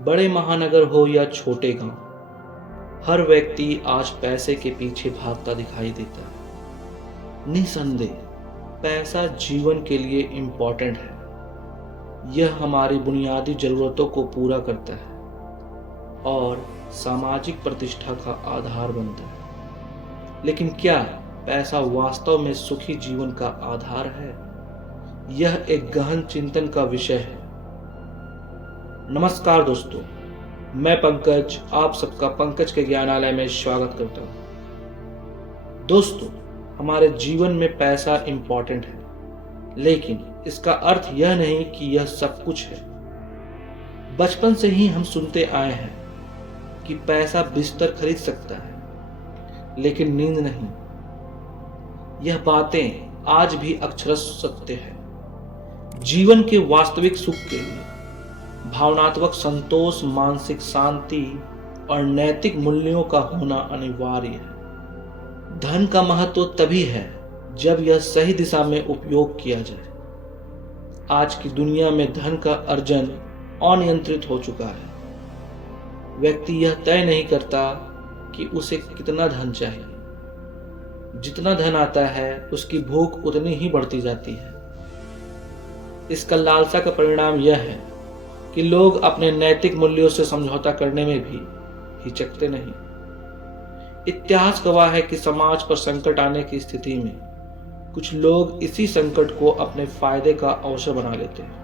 बड़े महानगर हो या छोटे गांव, हर व्यक्ति आज पैसे के पीछे भागता दिखाई देता है। निसंदेह पैसा जीवन के लिए इम्पोर्टेंट है। यह हमारी बुनियादी जरूरतों को पूरा करता है और सामाजिक प्रतिष्ठा का आधार बनता है। लेकिन क्या पैसा वास्तव में सुखी जीवन का आधार है? यह एक गहन चिंतन का विषय है। नमस्कार दोस्तों, मैं पंकज आप सबका पंकज के ज्ञानालय में स्वागत करता हूं। दोस्तों, हमारे जीवन में पैसा इंपॉर्टेंट है, लेकिन इसका अर्थ यह नहीं कि यह सब कुछ है। बचपन से ही हम सुनते आए हैं कि पैसा बिस्तर खरीद सकता है, लेकिन नींद नहीं। यह बातें आज भी अक्षरश सत्य है। जीवन के वास्तविक सुख के लिए भावनात्मक संतोष, मानसिक शांति और नैतिक मूल्यों का होना अनिवार्य है। धन का महत्व तभी है जब यह सही दिशा में उपयोग किया जाए। आज की दुनिया में धन का अर्जन अनियंत्रित हो चुका है। व्यक्ति यह तय नहीं करता कि उसे कितना धन चाहिए। जितना धन आता है, उसकी भूख उतनी ही बढ़ती जाती है। इसका लालसा का परिणाम यह है कि लोग अपने नैतिक मूल्यों से समझौता करने में भी हिचकते नहीं। इतिहास गवाह है कि समाज पर संकट आने की स्थिति में कुछ लोग इसी संकट को अपने फायदे का अवसर बना लेते हैं।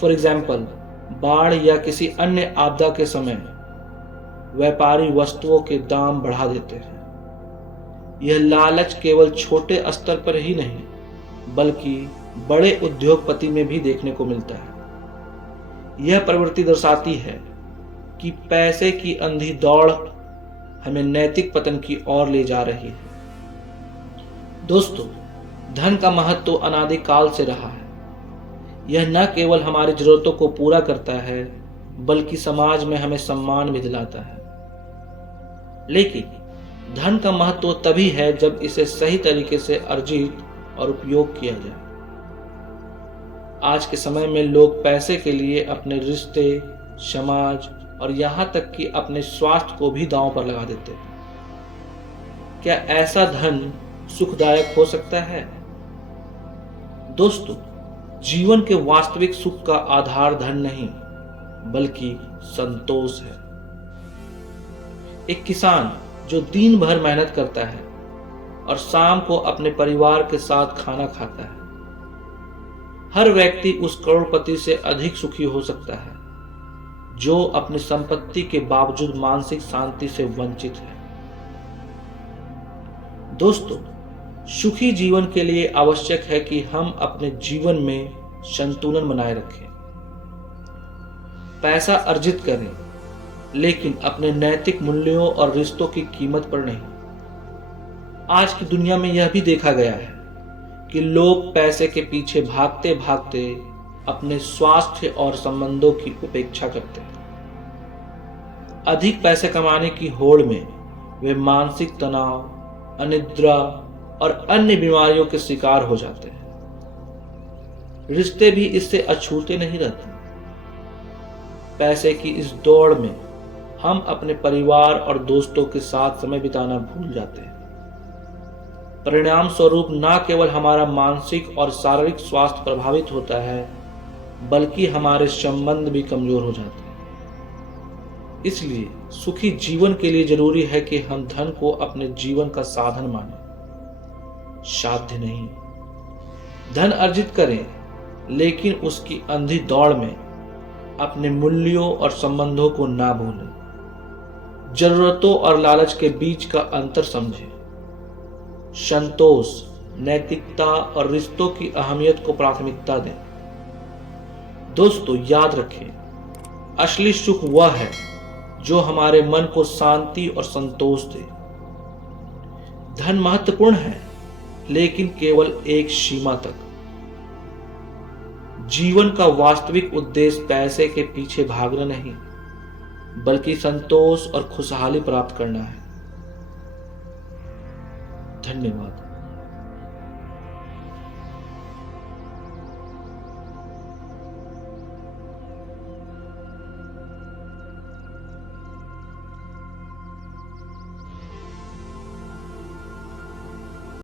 फॉर एग्जाम्पल, बाढ़ या किसी अन्य आपदा के समय व्यापारी वस्तुओं के दाम बढ़ा देते हैं। यह लालच केवल छोटे स्तर पर ही नहीं, बल्कि बड़े उद्योगपति में भी देखने को मिलता है। यह प्रवृत्ति दर्शाती है कि पैसे की अंधी दौड़ हमें नैतिक पतन की ओर ले जा रही है। दोस्तों, धन का महत्व तो अनादिकाल से रहा है। यह न केवल हमारी जरूरतों को पूरा करता है, बल्कि समाज में हमें सम्मान भी दिलाता है। लेकिन धन का महत्व तभी है जब इसे सही तरीके से अर्जित और उपयोग किया जाए। आज के समय में लोग पैसे के लिए अपने रिश्ते, समाज और यहां तक कि अपने स्वास्थ्य को भी दांव पर लगा देते हैं। क्या ऐसा धन सुखदायक हो सकता है? दोस्तों, जीवन के वास्तविक सुख का आधार धन नहीं, बल्कि संतोष है। एक किसान जो दिन भर मेहनत करता है और शाम को अपने परिवार के साथ खाना खाता है, हर व्यक्ति उस करोड़पति से अधिक सुखी हो सकता है जो अपनी संपत्ति के बावजूद मानसिक शांति से वंचित है। दोस्तों, सुखी जीवन के लिए आवश्यक है कि हम अपने जीवन में संतुलन बनाए रखें। पैसा अर्जित करें, लेकिन अपने नैतिक मूल्यों और रिश्तों की कीमत पर नहीं। आज की दुनिया में यह भी देखा गया है कि लोग पैसे के पीछे भागते भागते अपने स्वास्थ्य और संबंधों की उपेक्षा करते हैं। अधिक पैसे कमाने की होड़ में वे मानसिक तनाव, अनिद्रा और अन्य बीमारियों के शिकार हो जाते हैं। रिश्ते भी इससे अछूते नहीं रहते। पैसे की इस दौड़ में हम अपने परिवार और दोस्तों के साथ समय बिताना भूल जाते हैं। परिणाम स्वरूप न केवल हमारा मानसिक और शारीरिक स्वास्थ्य प्रभावित होता है, बल्कि हमारे संबंध भी कमजोर हो जाते हैं। इसलिए सुखी जीवन के लिए जरूरी है कि हम धन को अपने जीवन का साधन मानें, साध्य नहीं। धन अर्जित करें, लेकिन उसकी अंधी दौड़ में अपने मूल्यों और संबंधों को ना भूलें। जरूरतों और लालच के बीच का अंतर समझें। संतोष, नैतिकता और रिश्तों की अहमियत को प्राथमिकता दें। दोस्तों, याद रखें, असली सुख वह है जो हमारे मन को शांति और संतोष दे। धन महत्वपूर्ण है, लेकिन केवल एक सीमा तक। जीवन का वास्तविक उद्देश्य पैसे के पीछे भागना नहीं, बल्कि संतोष और खुशहाली प्राप्त करना है। धन्यवाद।